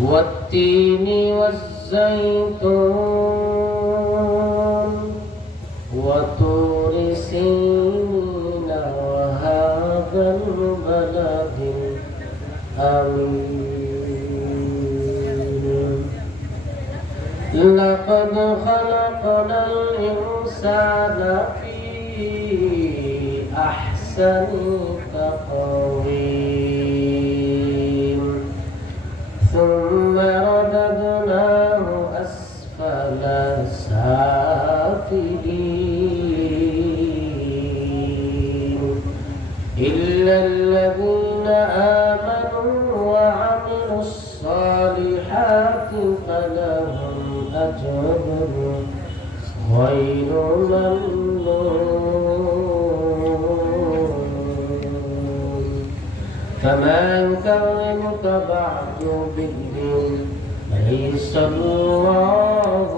والتين والزيتون وطور سينين وهذا البلد الأمين لقد خلقنا الإنسان في أحسن تقويم ثم رددناه أسفل سافلين إلا الذين آمنوا وعملوا الصالحات فلهم أجر غير ممنون فما يكرمك بعد بالدين ليس الله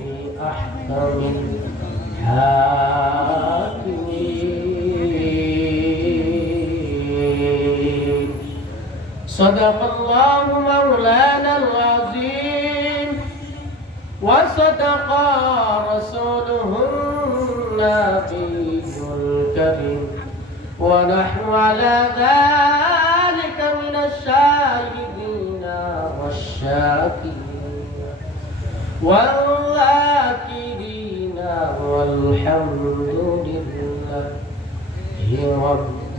بأحكم الحاكمين صدق الله مولانا العظيم وصدق رسوله النبي الكريم ونحن على ذلك من الشاهدين والشاكرين والذاكرين والحمد لله رب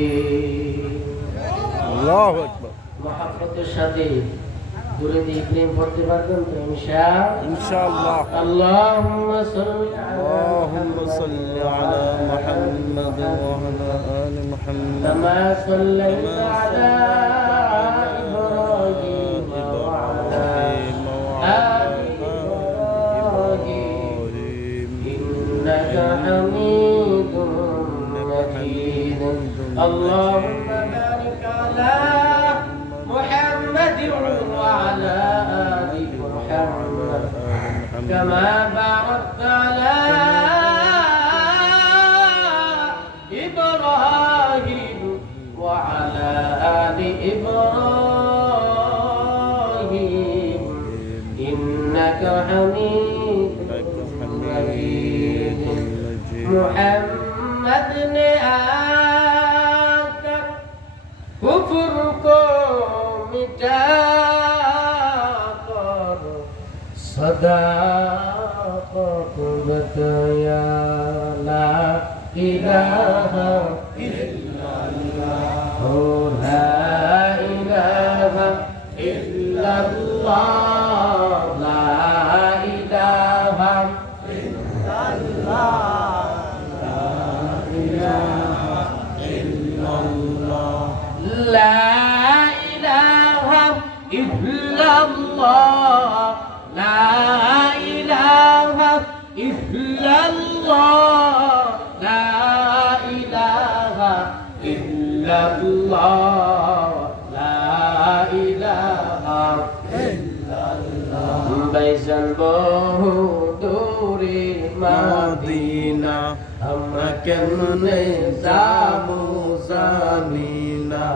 العالمين الله أكبر محبة الشديد تريد إكرام فرد بردن إن شاء الله اللهم صل على محمد وعلى آل محمد كما صليت على إبراهيم وعلى آل إبراهيم إنك حميد مجيد اللهم بارك على محمد وعلى آل محمد كما باركت على إبراهيم وعلى آل إبراهيم إنك حميد مجيد محمد نے آकर کفر کو مٹاکر صداقت بتایا لا إله إلا الله لا إله إلا الله لا إله إلا الله لا إله إلا الله لا إله إلا الله لا إله إلا الله لا إله إلا الله لا إله إلا الله بيزن بهدوري مدينة أما كن زامو زمينا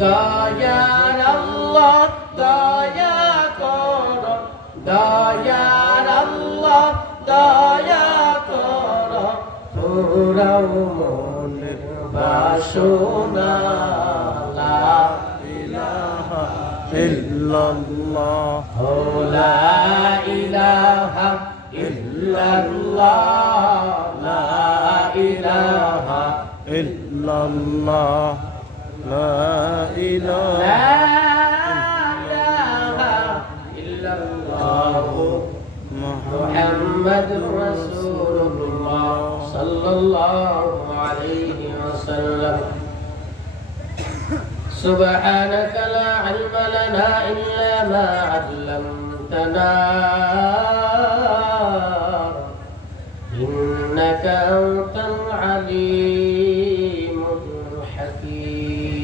দয়ার আল্লাহ দয়া কর দয়ার আল্লাহ দয়া কর পুরাও মনের বাসনা লা ইলাহা ইল্লাল্লাহ লা ইলাহা ইল্লাল্লাহ লা ইলাহা ইল্লাল্লাহ لا إله إلا الله محمد رسول الله صلى الله عليه وسلم سبحانك لا علم لنا إلا ما علمتنا إنك أنت العليم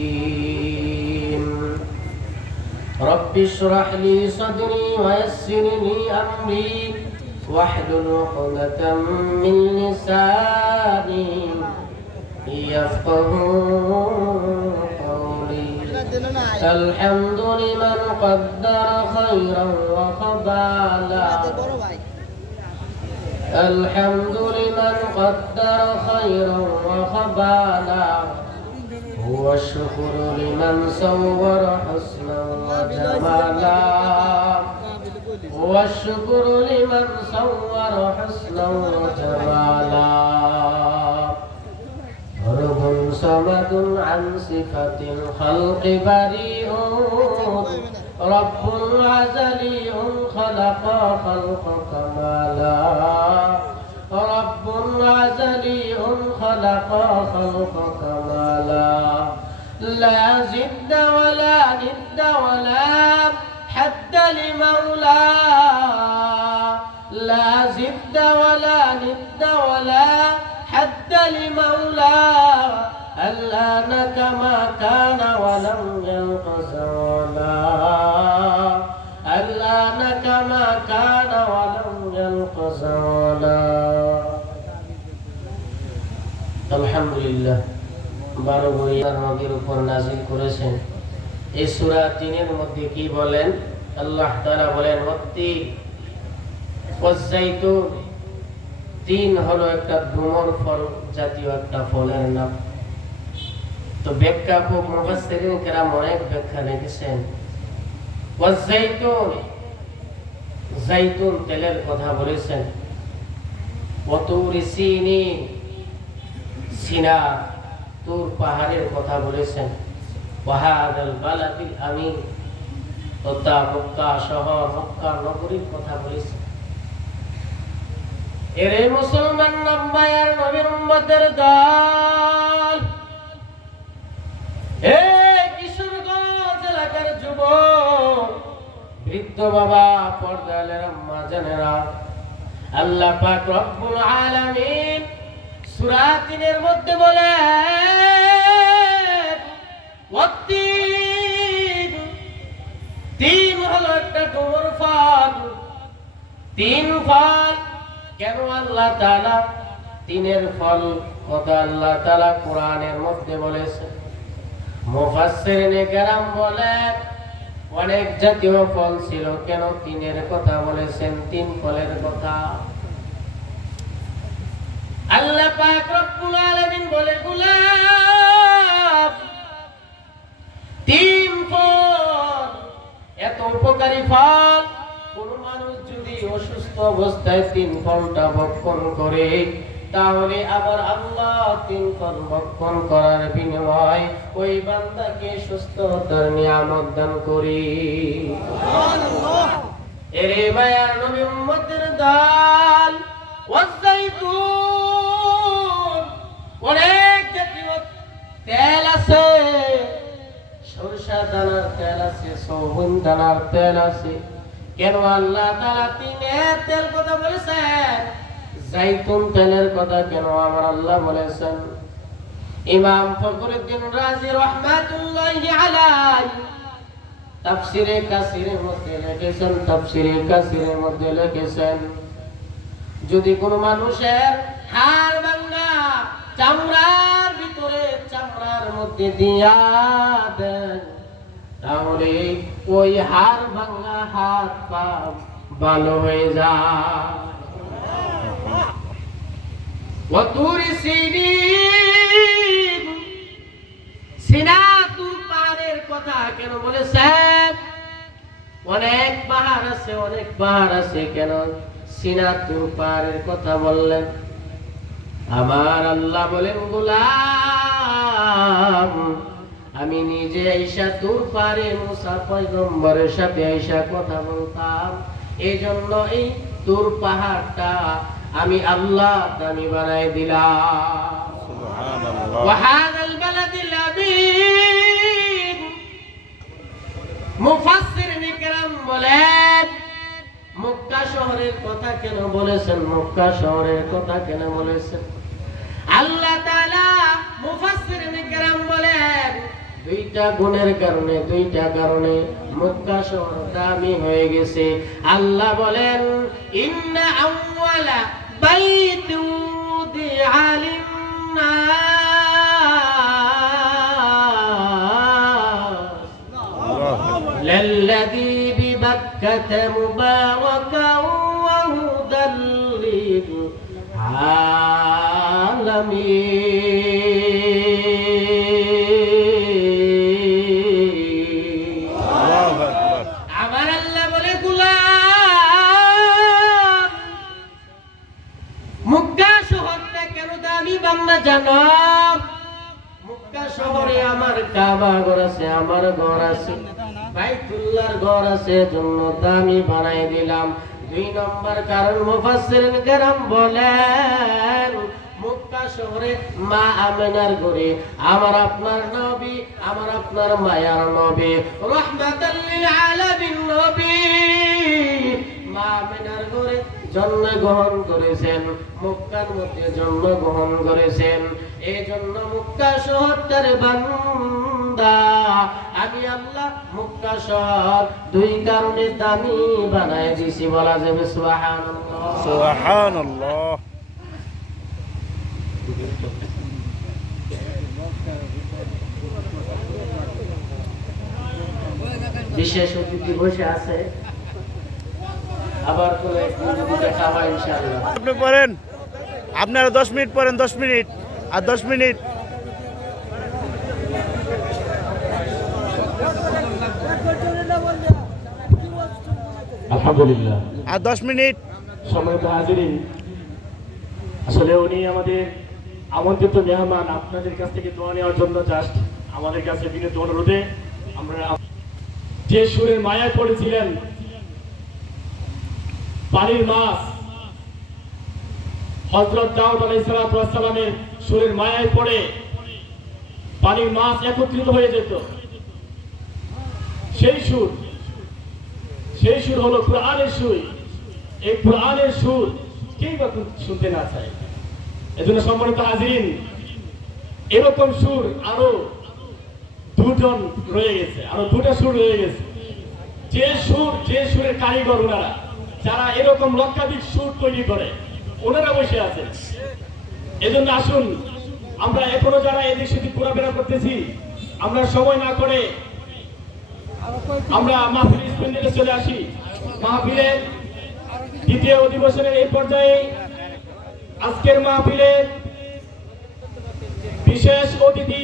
الحكيم رب اشرح لي صدري ويسر لي أمري واحلل عقدة من لساني يفقهوا قولي الحمد لمن قدر خيرا وخبالا الحمد لمن قدر خيرا وخبالا هو الشكر لمن صور حسنا وجمالا هو الشكر لمن صور حسنا وجمالا رب صمد عن صفة الخلق بريء رب عزلي خلق خلق كمالا رب عزلي خلق خلق كمالا لا زد ولا ند ولا حد لمولى لا زد ولا ند ولا حد لمولى الآن كما كان ولم يلق زوالا الآن كما كان ولم يلق زوالا আলহামদুলিল্লাহ 12 বইয়ের নবীর উপর নাযিল করেছেন। এই সূরা 3 এর মধ্যে কি বলেন? আল্লাহ তাআলা বলেন ওয়াত্তিন ওয়াজ্জাইতুন। তিন হলো একটা ডুমুর ফল জাতীয় একটা ফলের নাম। তো ব্যাখ্যা মুফাসসিরিন কেরাম অনেক ব্যাখ্যা লিখেছেন। ওয়াজ্জাইতুন জাইতুন তেলের কথা বলেছেন। ওয়াতুরি সিনিন সিনা তুর পাহাড়ের কথা বলেছেন। ওয়াহাদাল বালাদিল আমিন তথা মক্কা শহর মক্কা নগরীর কথা বলেছেন। এরে মুসলমান নাম্বায়ার নবীর উম্মতের দল, হে কিশোরগঞ্জ এলাকার যুবক বৃদ্ধ বাবা পর্দালের আম্মা জানেরা, আল্লাহ পাক রব্বুল আলামিন সূরা 3 এর মধ্যে বলেন ওয়াত্তিন। তিন হলো একটা ডুমুর ফল। তিন ফল কেন আল্লাহ তাআলা তিনের ফল কথা আল্লাহ তাআলা কোরআনের মধ্যে বলেছেন। মুফাসসিরিনে কেরাম বলেন অনেক জাতীয় ফল ছিল, কেন তিনের কথা বলেছেন? তিন ফলের কথা আল্লাহ পাক রব্বুল আলামিন বলে গোলাপ তিন ফল এত উপকারী ফল, কোন মানুষ যদি অসুস্থ অবস্থায় তিন ফলটা ভক্ষণ করে তাহলে আবার আল্লাহ তিন ফল ভক্ষণ করার বিনিময় ওই বান্দাকে সুস্থতার নিয়ামত দান করি। সুবহানাল্লাহ। এরে মায়ার নবী উম্মতের দল, ওয়াজাইতুন অনেক জাতীয় তেল আছে, সরষা দানার তেল আছে, সওবুন দানার তেল আছে। কেন আল্লাহ তাআলা তিনের তেল কথা বলেছেন? জাইতুন তেলের কথা কেন আমার আল্লাহ বলেছেন? ইমাম ফখরুদ্দিন রাজি রাহমাতুল্লাহি আলাইহি তাফসিরে কাসিরের মধ্যে লিখেছেন, যদি কোন মানুষের হাড় ভাঙা চামড়ার ভিতরে চামড়ার মধ্যে দিয়া দেন তাহলে ওই হাড় ভাঙা হাত পা ভালো হয়ে যায়। ওয়াতুরি সিনিন সিনাতুর পাহাড়ের কথা কেন বলেছেন? অনেক পাহাড় আছে, অনেক পাহাড় আছে, কেন সিনাতুর পাহাড়ের কথা বললেন? আমার আল্লাহ বলেন গোলাম আমি নিজে আইসা তুর পাহাড়ে মুসা পয়গম্বরের সাথে আইসা কথা বলতাম, এই জন্য এই তুর পাহাড়টা আমি আল্লাহ দামি বানাই দিলাম। সুবহানাল্লাহ। ওয়াহাদাল বালাদিল আমিন। মুফাসসিরিন কেরাম বলেন মক্কা শহরের কথা কেন বলেছেন? মক্কা শহরের কথা কেন বলেছেন? আল্লাহ তাআলা মুফাসসিরিন কেরাম বলেন দুইটা গুণের কারণে, দুইটা কারণে মক্কা শহর দামি হয়ে গেছে। আল্লাহ বলেন ইন্না আউওয়ালা বাইতুন উদিআ লিন-নাস مكة مباركا وهدى للعالمين আল্লাহু আকবার। আমার আল্লাহ বলে গোলাম মক্কা শহরটা কেন দামি বাংলা জানো? মক্কা শহরে আমার কাবা ঘর আছে, আমার ঘর আছে, বাইতুল্লাহর ঘর আছে, জন্য দামি বানাই দিলাম। 2 নম্বর কারণ মুফাসসিরিন কেরাম বলেন মক্কা শহরে মা আমেনার ঘরে আমার আপনার নবী, আমার আপনার মায়ার নবী, রাহমাতাল লিল আলামিন নবী মা আমেনার ঘরে জন্মগ্রহণ করেছেন, মক্কার মধ্যে জন্মগ্রহণ করেছেন। এই জন্য মক্কা শহরটার বান্দা আমি আল্লাহ মক্কা শহর 2 কারণে দামি বানায় দিছি। বলা যাবে সুবহানাল্লাহ। সুবহানাল্লাহ। বিশেষ অতিথি বসে আছে, আবার করে খাওয়া ইনশাআল্লাহ। আপনি পড়েন, আপনারা 10 মিনিট পড়েন, 10 মিনিট আর 10 মিনিট। আলহামদুলিল্লাহ। আর 10 মিনিট। সম্মানিত হাজিরিন, আসলে উনি আমাদের আমন্ত্রিত মেহমান, আপনাদের কাছ থেকে দোয়া নেওয়ার জন্য জাস্ট আমাদের কাছে বিনীত অনুরোধে আমরা যে সুরের মায়ায় পড়েছিলেন, পানির মাছ হযরত দাউদ আলাইহিস সালামের সুরের মায়ায় পড়ে পানির মাছ একত্রিত হয়ে যেত, সেই সুর হলো কোরআনের সুর। এই কোরআনের সুর কেই বা শুনতে না চায়। এজন্য সম্মানিত হাজিরিন, এরকম সুর আরো 2জন রয়ে গেছে, আরো 2টা সুর রয়ে গেছে। যে সুরের কারিগর ওনারা, যারা এরকম লক্ষাধিক সুর তৈরি করে, ওনারা বসে আছেন। এজন্য আসুন আমরা এখনো যারা এদিক সেদিক ঘোরাফেরা করতেছি, আমরা সময় না করে আমরা মাহফিল স্পেন্ডে চলে আসি। মাহফিলের 2য় অধিবেশনের এই পর্যায়ে আজকের মাহফিলের বিশেষ অতিথি